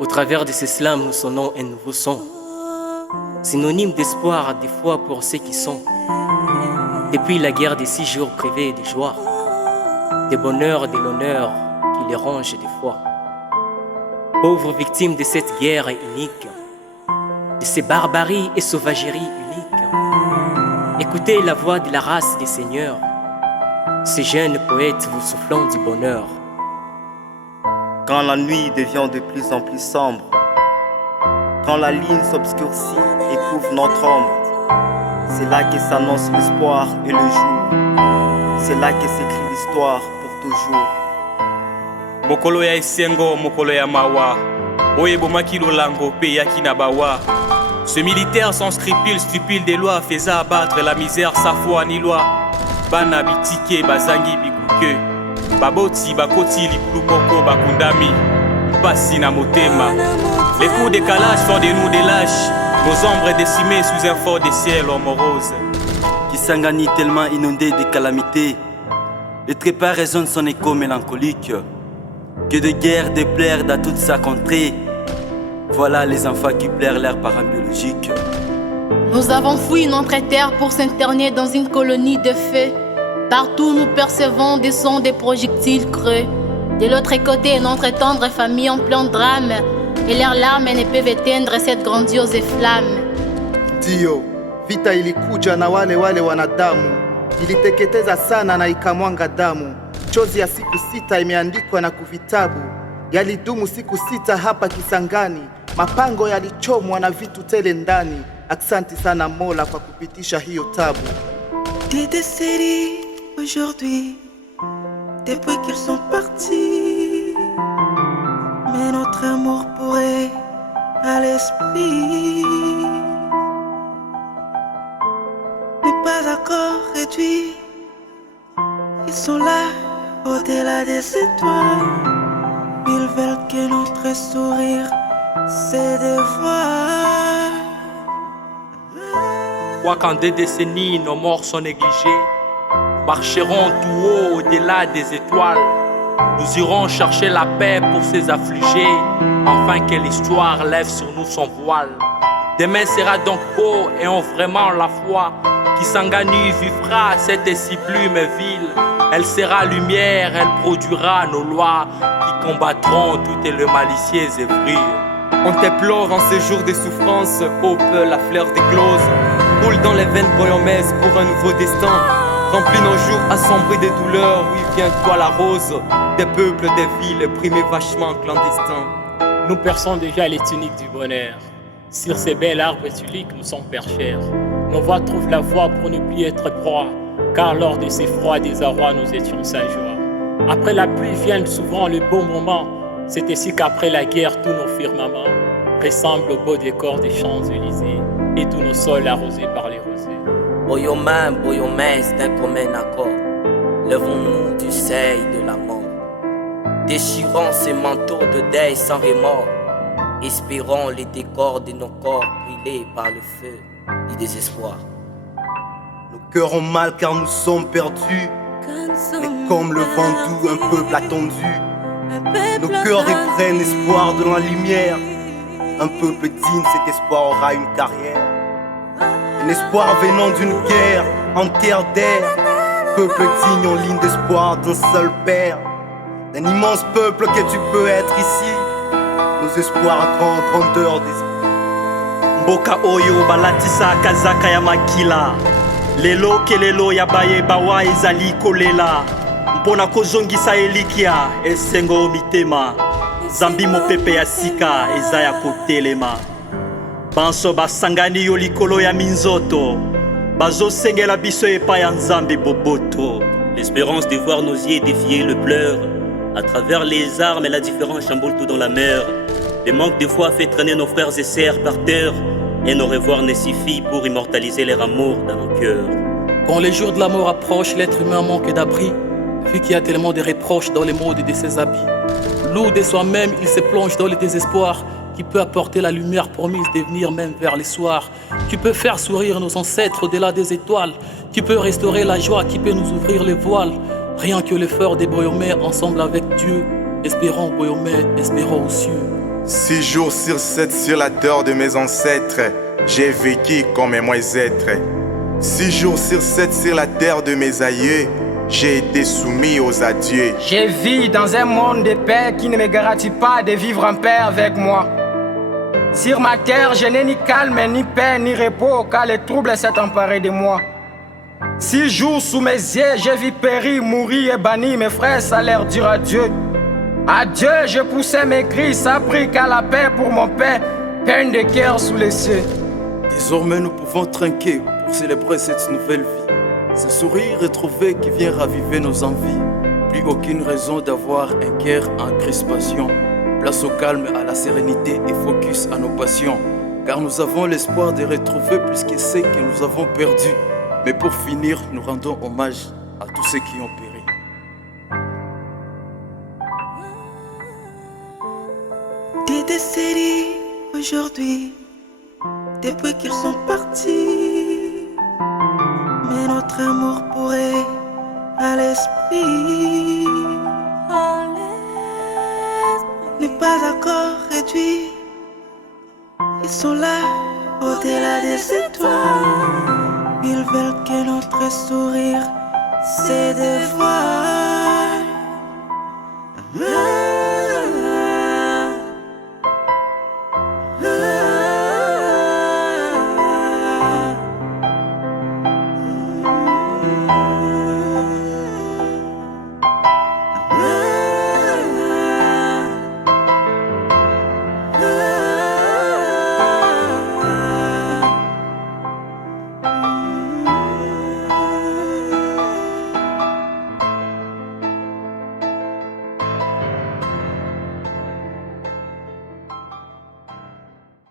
Au travers de ces slams, nous sonnons un nouveau son, synonyme d'espoir des fois pour ceux qui sont. Depuis la guerre des 6 jours privés de joie, des bonheurs, de l'honneur qui les ronge des fois. Pauvres victimes de cette guerre unique, de ces barbaries et sauvageries uniques. Écoutez la voix de la race des seigneurs, ces jeunes poètes vous soufflant du bonheur. Quand la nuit devient de plus en plus sombre, quand la ligne s'obscurcit et couvre notre ombre, c'est là que s'annonce l'espoir et le jour. C'est là que s'écrit l'histoire pour toujours. Mokolo ya esengo, mokolo ya mawa, oye bomaki lolango pe yaki na bawa. Ce militaire sans scrupule stupide des lois faisait abattre la misère sa foi ni loi. Bana bitike bazangi bikuke, baboti bakoti likulu moko bakundami, mpasi na motema. Les coups de calage font de nous des lâches, nos ombres décimées sous un fort des ciels moroses. Kisangani tellement inondé de calamités, le trépas résonne son écho mélancolique. Que de guerre déplaire dans toute sa contrée. Voilà les enfants qui plairent leurs parents biologiques. Nous avons fui notre terre pour s'interner dans une colonie de feu. Partout nous percevons des sons des projectiles creux. De l'autre côté, notre tendre famille en plein drame, et leurs larmes ne peuvent éteindre cette grandiose flamme. Dio, vita ilikuja na wale wanadamu, iliteketeza sana na ikamwanga damu. Chozi ya siku 6 imeandikwa na kuvitabu, yalidumu siku 6 hapa Kisangani. Mapango yalichomwa na vitu tele ndani. Aksanti sana Mola kwa kupitisha hiyo tabu. Des décennies aujourd'hui, depuis qu'ils sont partis, mais notre amour pourrait à l'esprit n'est pas encore réduit. Ils sont là au-delà des étoiles. Ils veulent que notre sourire se dévoile. Quoi qu'en 2 décennies nos morts sont négligés, marcherons tout haut au-delà des étoiles. Nous irons chercher la paix pour ces affligés, afin que l'histoire lève sur nous son voile. Demain sera donc beau et ont vraiment la foi. Kisangani vivra cette si plume ville. Elle sera lumière, elle produira nos lois qui combattront toutes les malicieuses œuvres. On t'éplore en ces jours de souffrance, hope, la fleur d'éclose coule dans les veines boyomaises pour un nouveau destin. Remplis nos jours assombris de douleurs, oui viens toi la rose, des peuples, des villes, primés vachement clandestins. Nous perçons déjà les tuniques du bonheur. Sur ces belles arbres tuliques nous sommes perchères. Nos voix trouvent la voie pour ne plus être proie, car lors de ces froids désarrois nous étions sans joie. Après la pluie vient souvent le beau moment. C'est ainsi qu'après la guerre tous nos firmaments ressemblent au beau décor des Champs-Élysées et tous nos sols arrosés par les rosées. Boyomain, d'un commun accord, lèvons-nous du seuil de la mort, déchirons ces manteaux de deuil sans remords, espérons les décors de nos corps brûlés par le feu du désespoir. Nos cœurs ont mal car nous sommes perdus, mais comme le vent doux, un peuple attendu. Nos cœurs reprennent espoir de la lumière. Un peuple digne, cet espoir aura une carrière. Un espoir venant d'une guerre en terre d'air. Peuple digne en ligne d'espoir d'un seul père. D'un immense peuple que tu peux être ici. Nos espoirs à grandeur d'esprit. Mboka oyo balatisa kazaka ya makila. Lelo kelelo ya baye bawa ezali kolela. Mpona kozongisa elikia esengo mitema. Zambi mopepe ya sika eza ya kotelema. Banso basangani yo likolo ya minzoto. Bazosengela biso epai ya Nzambe boboto. L'espérance de voir nos yeux défier le pleur. À travers les armes et la différence chamboule tout dans la mer. Le manque de foi fait traîner nos frères et sœurs par terre. Et nos revoirs ne suffit pour immortaliser leur amour dans nos cœurs. Quand les jours de la mort approchent, l'être humain manque d'abri, vu qu'il y a tellement de reproches dans les modes de ses habits. Lourd de soi-même, il se plonge dans le désespoir qui peut apporter la lumière promise de venir même vers les soirs, qui peut faire sourire nos ancêtres au-delà des étoiles, qui peut restaurer la joie, qui peut nous ouvrir les voiles. Rien que l'effort des Boyomais ensemble avec Dieu. Espérons Boyomais, espérons aux cieux. 6 jours sur 7 sur la terre de mes ancêtres, j'ai vécu comme un êtres. 6 jours sur 7 sur la terre de mes aïeux, j'ai été soumis aux adieux. Je vis dans un monde de paix qui ne me garantit pas de vivre en paix avec moi. Sur ma terre, je n'ai ni calme, ni paix, ni repos, car le trouble s'est emparé de moi. 6 jours sous mes yeux, j'ai vu périr, mourir et banni mes frères, ça leur dire adieu. Adieu, je poussais mes cris, ça prie qu'à la paix pour mon père, peine de cœur sous les cieux. Désormais nous pouvons trinquer pour célébrer cette nouvelle vie. Ce sourire retrouvé qui vient raviver nos envies. Plus aucune raison d'avoir un cœur en crispation. Place au calme, à la sérénité et focus à nos passions. Car nous avons l'espoir de retrouver plus que ce que nous avons perdu. Mais pour finir, nous rendons hommage à tous ceux qui ont péri. Des décennies aujourd'hui, depuis qu'ils sont partis, mais notre amour pourrait à l'esprit n'est pas encore réduit. Ils sont là au-delà des étoiles. Ils veulent que notre sourire se dévoile.